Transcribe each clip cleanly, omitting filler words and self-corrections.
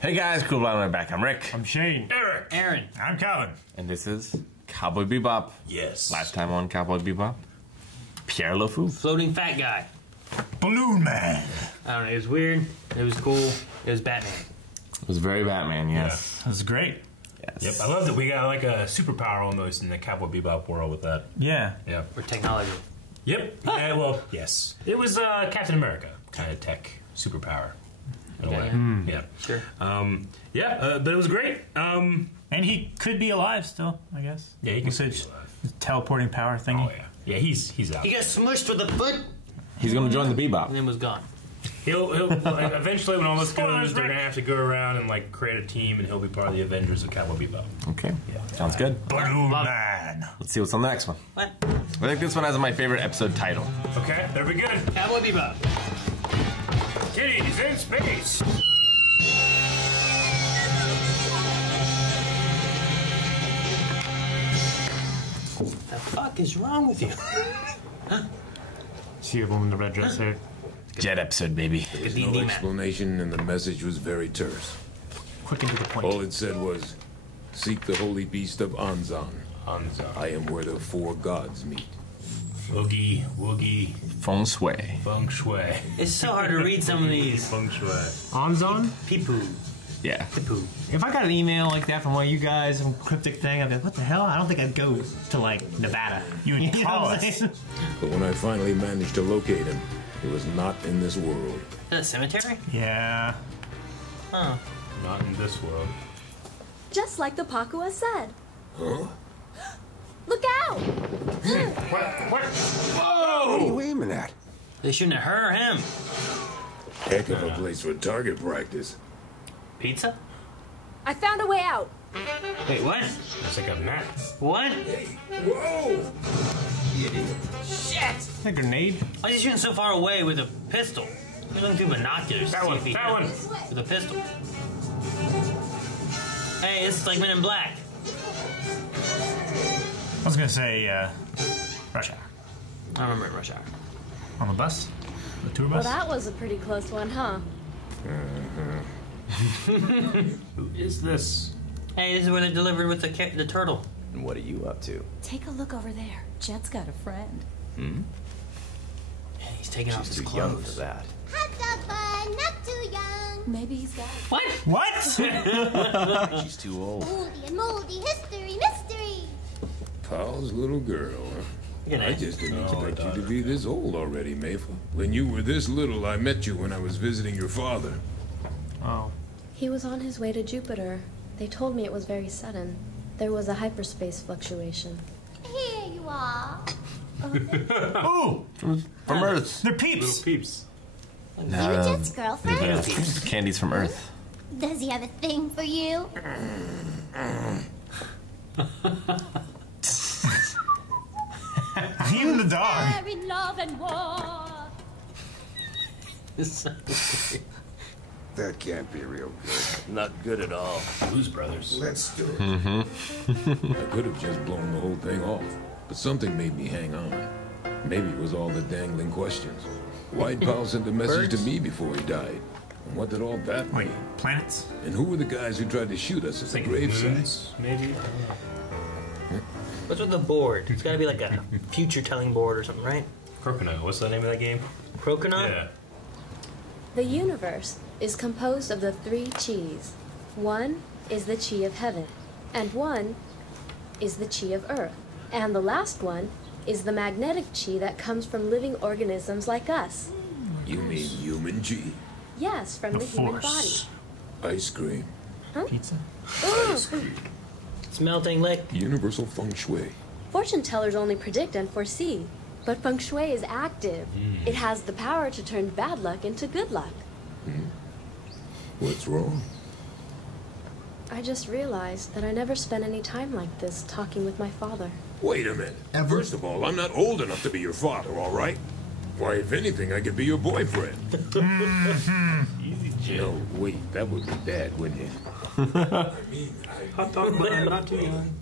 Hey guys, Cool Blind Man back. I'm Rick. I'm Shane. Eric. Aaron. I'm Calvin. And this is Cowboy Bebop. Yes. Last time on Cowboy Bebop, Pierre LeFou. Floating fat guy. Balloon Man. I don't know, it was weird, it was cool, it was Batman. It was very Batman, yes. That was great. Yes. Yep, I love that we got like a superpower almost in the Cowboy Bebop world with that. Yeah. Yeah. Or technology. Yep. Yeah, well, yes. It was Captain America kind of tech superpower. In a way. Yeah. Sure. But it was great. And he could be alive still, I guess. Yeah, he can With be his alive. teleporting power thingy. Oh, yeah. Yeah, he's out. He got smushed with a foot He's going to join the Bebop. and then was gone. He'll like, eventually, when all this Spoilers, goes, they're Rick. going to have to go around and like create a team, and he'll be part of the Avengers of Cowboy Bebop. Okay. Sounds good. Balloon Man. Let's see what's on the next one. What? I think this one has my favorite episode title. Okay, there we go. Cowboy Bebop. Kitties in space. The fuck is wrong with you? See the woman in the red dress there. Jet episode, baby. There's No explanation, and the message was very terse. Quick and to the point. All it said was, "Seek the holy beast of Anzan. Hanzo. I am where the four gods meet." Oogie, woogie, Feng Shui. feng shui. It's so hard to read some of these. Feng shui. Anzon? Pee-poo. Yeah. Pee-poo. If I got an email like that from one of you guys, some cryptic thing, I'd be like, what the hell? I don't think I'd go to, like, Nevada. You would call what I'm us. saying? But when I finally managed to locate him, he was not in this world. Is that a cemetery? Yeah. Huh. Not in this world. Just like the Pakua said. Huh? Look out! What? What are you aiming at? They shooting at her or him? Heck of a place for target practice. Pizza? I found a way out. Wait, what? It's like a map. What? Whoa! Shit! A grenade? Why is he shooting so far away with a pistol? He's looking through binoculars. That to see one, if he that one. With a pistol. Hey, it's like Men in Black. I was gonna say, Rush Hour. I remember it, Rush Hour. On the bus? The tour Well, bus? that was a pretty close one, huh? Who is this? Hey, this is where they delivered with the turtle. And what are you up to? Take a look over there. Jet's got a friend. Hey, he's taking off She's his too young for clothes. that. Have some fun, not too young. Maybe he's got it. What? What? She's too old. Moldy and moldy history, mystery. Paul's little girl, huh? Look at I that. just didn't expect you to be this old already, Mayfa. When you were this little, I met you when I was visiting your father. Oh. He was on his way to Jupiter. They told me it was very sudden. There was a hyperspace fluctuation. Here you are. Ooh! From Earth. They're Little peeps! peeps. You Jet's girlfriend? Yeah. Candies from Earth. Does he have a thing for you? Even the dog. They're in love and war. That can't be real good. Not good at all. Blues Brothers. Let's do it. I could have just blown the whole thing off, but something made me hang on. Maybe it was all the dangling questions. Why'd Paul send a message to me before he died? And what did all that Wait, mean? planets? And who were the guys who tried to shoot us at the Thinking gravesite? moons, maybe. What's with the board? It's gotta be like a future-telling board or something, right? Croconaut. What's the name of that game? Croconaut? Yeah. The universe is composed of the three chis. One is the chi of heaven, and one is the chi of earth. And the last one is the magnetic chi that comes from living organisms like us. You mean human G? Yes, from the human body. Ice cream. Pizza? It's melting like... Universal feng shui. Fortune tellers only predict and foresee, but feng shui is active. It has the power to turn bad luck into good luck. What's wrong? I just realized that I never spent any time like this talking with my father. Wait a minute. First of all, I'm not old enough to be your father, all right? Why, if anything, I could be your boyfriend. No, wait, that would be Dad, wouldn't it? Hot dog bun, not too young.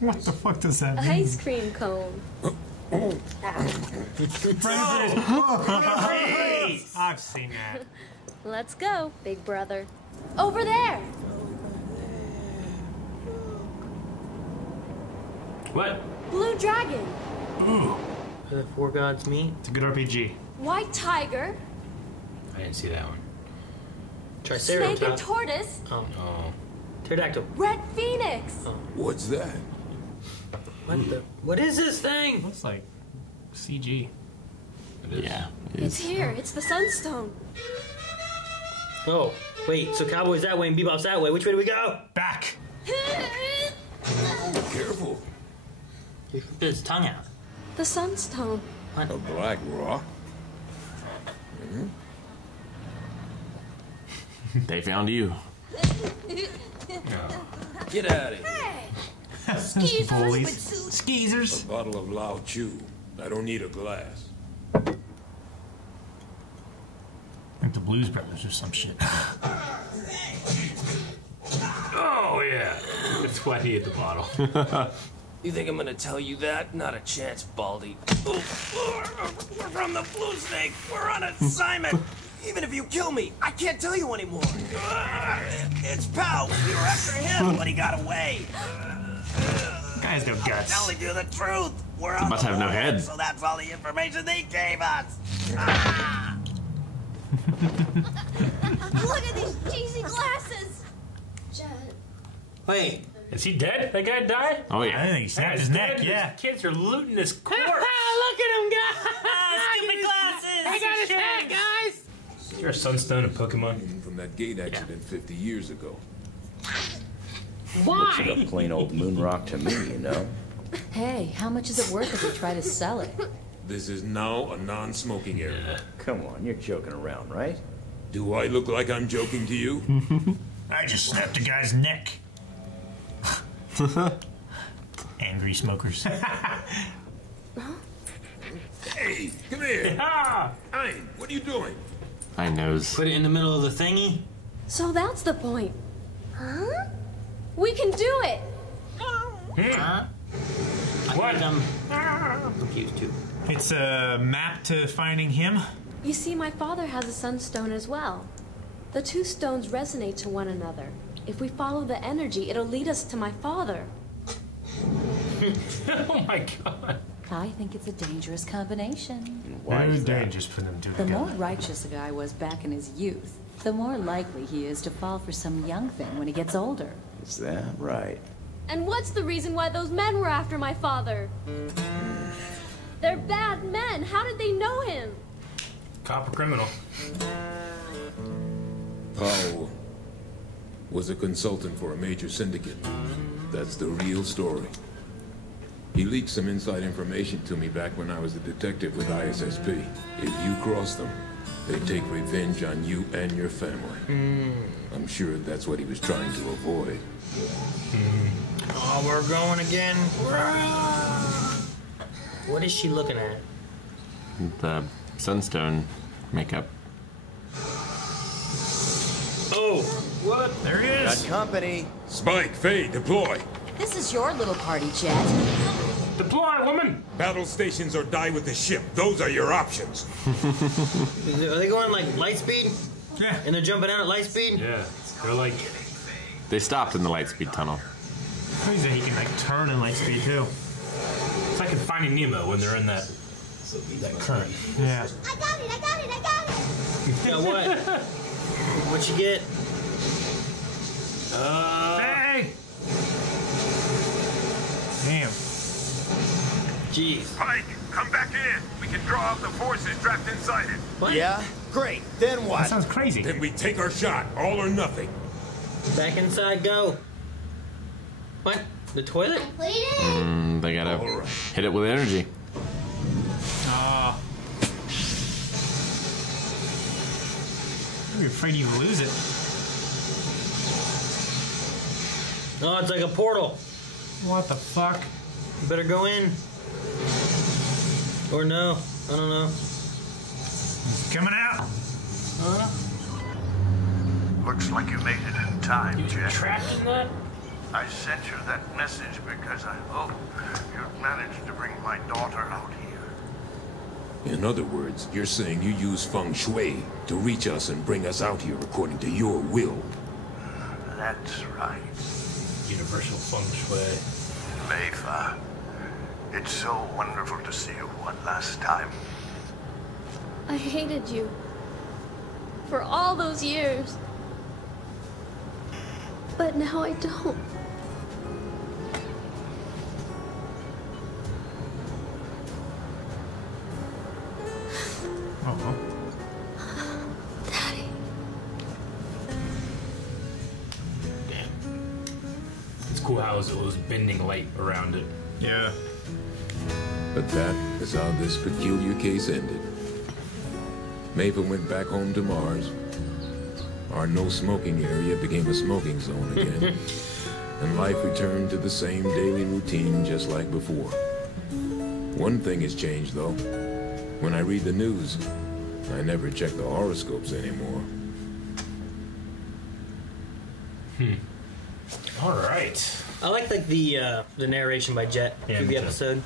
What the fuck does that mean? Ice cream cone. I've seen that. Let's go, big brother. Over there! What? Blue dragon! Ooh, Where the four gods meet. it's a good RPG. White tiger! I didn't see that one. Snake and Triceratops. tortoise! Oh. Pterodactyl. Red phoenix! What's that? What the? What is this thing? Looks like CG. Yeah. It's here. It's the Sunstone. Oh, wait. So Cowboy's that way and Bebop's that way. Which way do we go? Back! Careful. He ripped his tongue out. The Sunstone. A black rock? They found you. Get out of here. Bullies. Skeezers. A bottle of Lao Chu. I don't need a glass. Like the Blues Brothers or some shit. Oh, yeah. That's why he hit the bottle. You think I'm gonna tell you that? Not a chance, Baldy. We're from the Blue Snake. We're on assignment. Even if you kill me, I can't tell you anymore. It's Pow. We were after him, but he got away. Guy has no guts. Telling you the truth. We're on must the have no board, head. so that's all the information they gave us. Look at these cheesy glasses. Wait. Is he dead? That guy died? Oh I yeah. think he snapped his neck, yeah. His kids are looting his corpse. Look at him, guys. Stupid glasses. I got his head, guys. You're a Sunstone and Pokemon. From that gate accident 50 years ago. Looks like a plain old moon rock to me, you know? Hey, how much is it worth if we try to sell it? This is now a non-smoking area. Come on, you're joking around, right? Do I look like I'm joking to you? I just snapped a guy's neck. Angry smokers. Hey, come here. Ah! Hey, what are you doing? I knows. Put it in the middle of the thingy. So that's the point. Huh? We can do it! Huh? What? I'm confused too. It's a map to finding him. You see, my father has a sunstone as well. The two stones resonate to one another. If we follow the energy, it'll lead us to my father. Oh my god. I think it's a dangerous combination. Why is that? Dangerous for them to The more righteous a guy was back in his youth, the more likely he is to fall for some young thing when he gets older. Is that right? And what's the reason why those men were after my father? They're bad men. How did they know him? Cop or criminal? Powell was a consultant for a major syndicate. That's the real story. He leaked some inside information to me back when I was a detective with ISSP. If you cross them, they take revenge on you and your family. I'm sure that's what he was trying to avoid. Oh, we're going again. What is she looking at? The Sunstone makeup. Oh, what? There he is. Got company. Spike, Faye, deploy! This is your little party, Jet. Deploy, woman! Battle stations or die with the ship. Those are your options. Are they going like light speed? Yeah. And they're jumping out at light speed? Yeah, they're like... They stopped in the Lightspeed tunnel. Crazy that he can like turn in light speed too. It's like in Finding Nemo when they're in that current. Yeah. I got it, I got it, I got it. Yeah, what? What you get? Hey! Damn. Jeez. Pike, come back in. We can draw out the forces trapped inside it. What? Yeah? Great. Then That what? sounds crazy. Then we take our shot, all or nothing. Back inside, go. What? The toilet? Put it in. They gotta All right. hit it with energy. Oh. You're afraid you lose it. Oh, it's like a portal. What the fuck? You better go in. Or no. I don't know. It's coming out. Looks like you made it in time, You're Jet. trapped in that? I sent you that message because I hope you'd managed to bring my daughter out here. In other words, you're saying you use feng shui to reach us and bring us out here according to your will. That's right. Universal feng shui. Mayfa, it's so wonderful to see you one last time. I hated you. For all those years. But now I don't. Oh. Daddy. It's cool how it was bending light around it. Yeah. But that is how this peculiar case ended. Mayfa went back home to Mars. Our no-smoking area became a smoking zone again. And life returned to the same daily routine just like before. One thing has changed, though. When I read the news, I never check the horoscopes anymore. All right. I like the narration by Jet Yeah, through me the too. episode.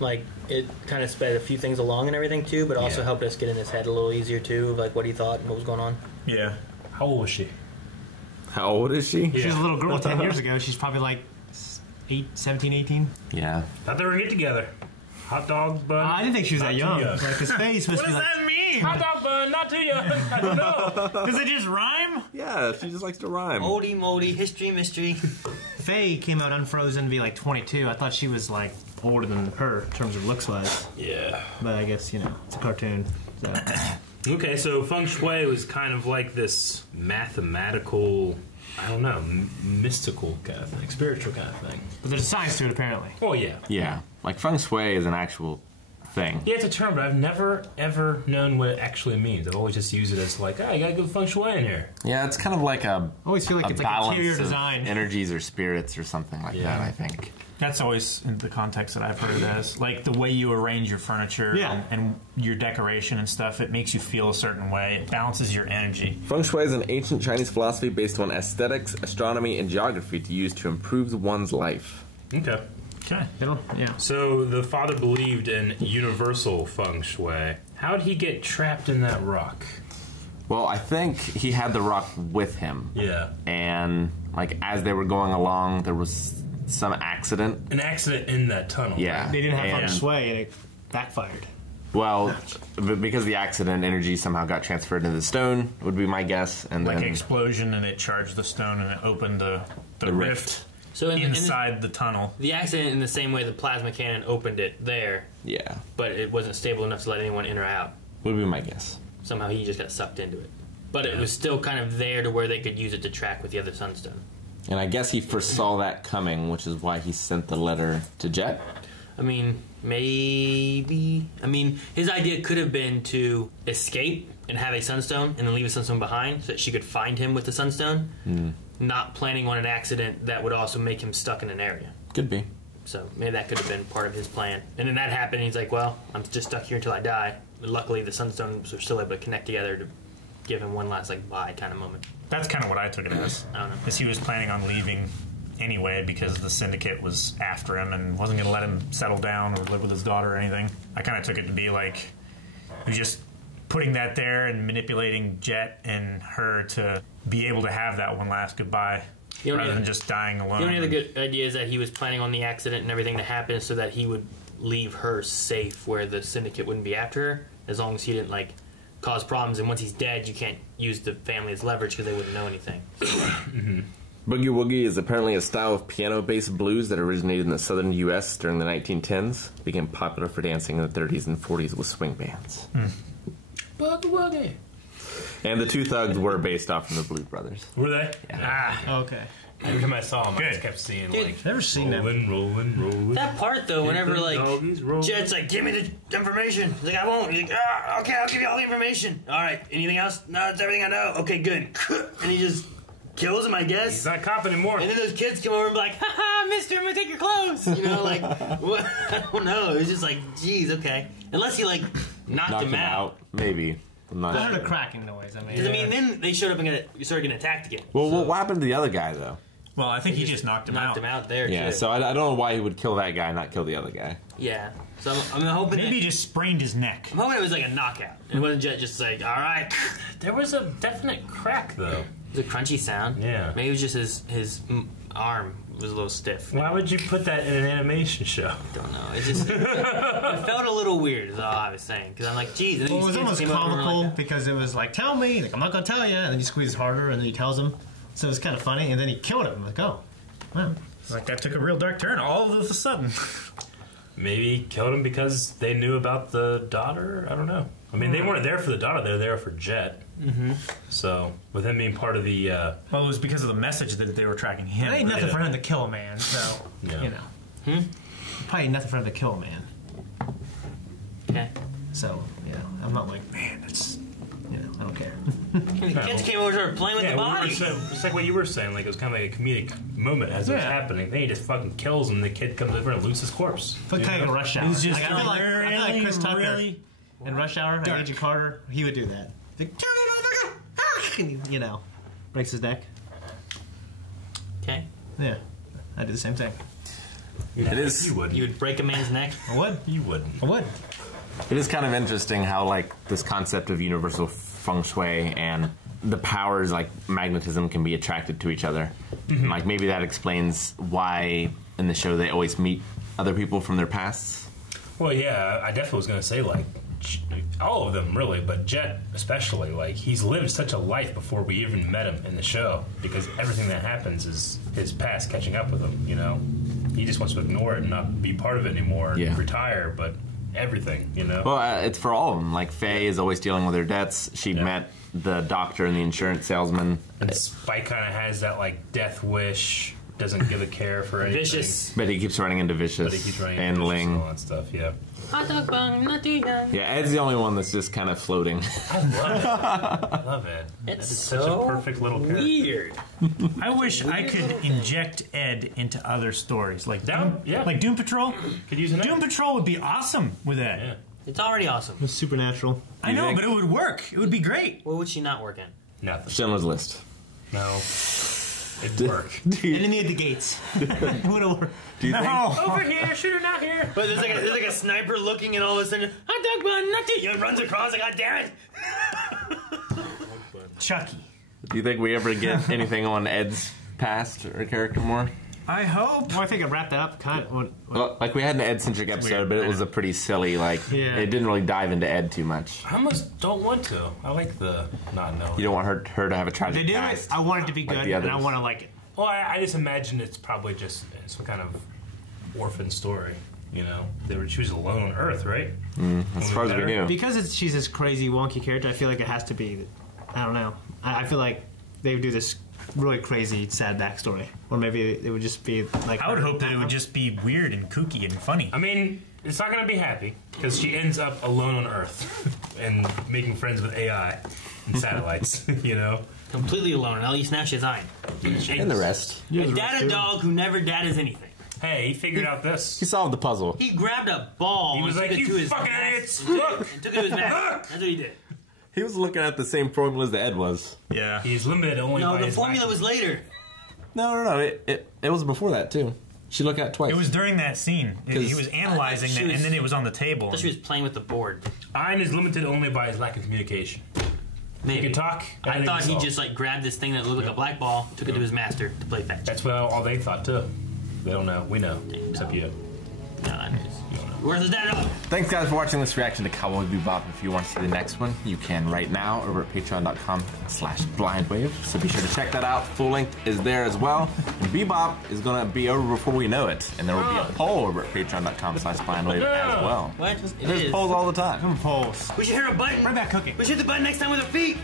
Like it kind of sped a few things along and everything too, but also Yeah. helped us get in his head a little easier too, of like what he thought and what was going on. Yeah. How old was she? How old is she? She was a little girl 10 years ago. She's probably like 17, 18. Yeah. Thought they were gonna get together. Hot dog bun. I didn't think she was that young. Not too Like, his face supposed What to be does like. that mean? Hot dog bun, not too young. I don't know. Does it just rhyme? Yeah, she just likes to rhyme. Oldie moldy, history, mystery. Faye came out unfrozen to be like 22. I thought she was like older than her in terms of looks wise. Yeah. But I guess, it's a cartoon. So. Okay, so feng shui was kind of like this mathematical, I don't know, mystical kind of thing, spiritual kind of thing. But there's a science to it, apparently. Oh, yeah. Yeah. Like feng shui is an actual thing. Yeah, it's a term, but I've never, ever known what it actually means. I've always just used it as like, oh, you got good feng shui in here. Yeah, it's kind of like I always feel like it's like balance interior of design. energies or spirits or something like that, I think. That's always in the context that I've heard it as. Like the way you arrange your furniture and your decoration and stuff, it makes you feel a certain way. It balances your energy. Feng Shui is an ancient Chinese philosophy based on aesthetics, astronomy, and geography to use to improve one's life. Okay. Okay. Yeah. So the father believed in universal feng shui. How did he get trapped in that rock? Well, I think he had the rock with him. Yeah. And, like, as they were going along, there was some accident. An accident in that tunnel. Yeah. They didn't have And- feng shui and it backfired. Well, because the accident energy somehow got transferred into the stone, would be my guess. And Like then explosion, and it charged the stone, and it opened the rift So inside the tunnel. The accident in the same way the plasma cannon opened it there, yeah, but it wasn't stable enough to let anyone in or out. would be my guess. Somehow he just got sucked into it. But it was still kind of there to where they could use it to track with the other Sunstone. And I guess he foresaw that coming, which is why he sent the letter to Jet. I mean, maybe. I mean, his idea could have been to escape and have a Sunstone and then leave a Sunstone behind so that she could find him with the Sunstone, not planning on an accident that would also make him stuck in an area. Could be. So maybe that could have been part of his plan. And then that happened, and he's like, well, I'm just stuck here until I die. But luckily, the Sunstones were still able to connect together to give him one last, like, bye kind of moment. That's kind of what I took it as. I don't know. Because he was planning on leaving anyway because the syndicate was after him and wasn't going to let him settle down or live with his daughter or anything. I kind of took it to be like he was just putting that there and manipulating Jet and her to be able to have that one last goodbye rather than just dying alone. The only other good idea is that he was planning on the accident and everything to happen so that he would leave her safe where the syndicate wouldn't be after her, as long as he didn't, like, cause problems. And once he's dead, you can't use the family as leverage because they wouldn't know anything. Boogie Woogie is apparently a style of piano-based blues that originated in the southern U.S. during the 1910s, became popular for dancing in the 30s and 40s with swing bands. Boogie Woogie. And the Two Thugs were based off from the Blues Brothers. Were they? Yeah. Okay. Every time I saw him, I just kept seeing, like, never seen them. rolling. That part, though, whenever, like, Doggies rolling. Jet's like, give me the information. He's like, I won't. He's like, okay, I'll give you all the information. All right, anything else? No, that's everything I know. Okay, good. And he just kills him, I guess. He's not cop anymore. And then those kids come over and be like, haha, mister, I'm gonna take your clothes. You know, like, what? I don't know. It was just like, geez, okay. Unless he, like, knocked him out. Maybe. I'm not I heard sure. a cracking noise. Because, I mean, then they showed up and started getting attacked again. Well, what happened to the other guy, though? Well, I think he just knocked him out. Knocked him out there, Yeah, too. so I don't know why he would kill that guy and not kill the other guy. Yeah. So I'm hoping Maybe he just sprained his neck. I'm hoping it was like a knockout. It wasn't just like, all right. There was a definite crack, though. It was a crunchy sound. Yeah. Maybe it was just his arm was a little stiff. Why would you put that in an animation show? Don't know. It just it felt a little weird. Is all I was saying. Because I'm like, geez. And then Well, it was these kids almost came up and were comical like, because it was like, tell me. Like, I'm not going to tell you. And then he squeezes harder and then he tells him. So it was kind of funny. And then he killed him. I'm like, oh, wow. Like that took a real dark turn all of a sudden. Maybe he killed him because they knew about the daughter? I don't know. I mean, they weren't there for the daughter. They were there for Jet. Mm-hmm. So, with him being part of the... Well, it was because of the message that they were tracking him. There ain't nothing Yeah. for him to kill a man. So, Yeah. you know. Probably ain't nothing for him to kill a man. okay. So, you know, I'm not like, man, that's, you know, I don't care. The kids came over and started playing with the body. It's like what you were saying. Like, it was kind of like a comedic moment as it was Yeah. happening. Then he just fucking kills him, and the kid comes over and loses his corpse. But You kind of know? a Rush Hour. He's just Like, I feel like Chris Tucker really in Rush Hour, like Agent Carter, he would do that. Like, "Kill me, motherfucker!" Ah! And he, you know, breaks his neck. Okay. Yeah, I do the same thing. It is. You would. You would break a man's neck. I would. You wouldn't. I would. It is kind of interesting how, like, this concept of universal feng shui and the powers like magnetism can be attracted to each other. And, like, maybe that explains why in the show they always meet other people from their pasts. Well, yeah, I definitely was going to say, like, all of them, really, but Jet especially. Like, he's lived such a life before we even met him in the show, because everything that happens is his past catching up with him, you know? He just wants to ignore it and not be part of it anymore and Yeah. retire, but everything, you know? Well, it's for all of them. Like, Faye is always dealing with her debts. She Yeah. met the doctor and the insurance salesman. And Spike kind of has that, like, death wish, doesn't give a care for anything. Vicious. But he keeps running into Vicious But he keeps running and into Vicious and Ling. all that stuff, yeah. Hot dog bun, not too young. Yeah, Ed's the only one that's just kind of floating. I love it. I love it. It's It's so such a perfect little character. weird. I wish I could inject Ed into other stories, like like Doom Patrol. Could use an Doom Patrol would be awesome with Ed. Yeah. It's already awesome. It's supernatural. I know, but it would work. It would be great. What would she not work in? Nothing. Schindler's List. No. It'd work. Enemy at the gates. It would have worked. Do you think? Over here, shooter not here. But there's like a sniper looking, and all of a sudden, hot dog bun, not too young, runs across. Like, God damn it! Chucky. Do you think we ever get anything on Ed's past or character more? I hope. Well, I think I wrapped that up kind of. Well, like, we had an Ed-centric episode, but it was a pretty silly, like, Yeah. it didn't really dive into Ed too much. I almost don't want to. I like the not knowing. You don't want her to have a tragic They do it. past. I want it to be like good, the and I others. want to like it. Well, I just imagine it's probably just some kind of orphan story. You know, she was alone on Earth, right? As far as we knew. Because she's this crazy, wonky character, I feel like it has to be. I don't know. I feel like they would do this really crazy, sad backstory, or maybe it would just be like. I would hope that it would just be weird and kooky and funny. I mean, it's not going to be happy because she ends up alone on Earth and making friends with AI and satellites. You know, Completely alone, and Ellie Snash is on. And the rest. A data dog who never datas anything. Hey, he figured out this. He solved the puzzle. He grabbed a ball He was and like, took it "You to his fucking mask idiots! and Look! took it to his mask. That's what he did. He was looking at the same formulas that Ed was. Yeah. He's limited only No, by the his formula was later. No. It was before that, too. She looked at it twice. It was during that scene. He was analyzing she that, was- and then it was on the table. I thought she was playing with the board. Ein is limited only by his lack of communication. Maybe. He can talk. I everything thought is he solved. just like grabbed this thing that looked like a black ball, took it to his master to play fetch. That's what all they thought too. They don't know. We know. Except you. No, where's his dad? Thanks, guys, for watching this reaction to Cowboy Bebop. If you want to see the next one, you can right now over at patreon.com/blindwave. So be sure to check that out. Full length is there as well. And Bebop is going to be over before we know it. And there will be a poll over at patreon.com/blindwave as well. What? It There's is. polls all the time. Polls. We should hit a button. Bring back cooking. We should hit the button next time with our feet.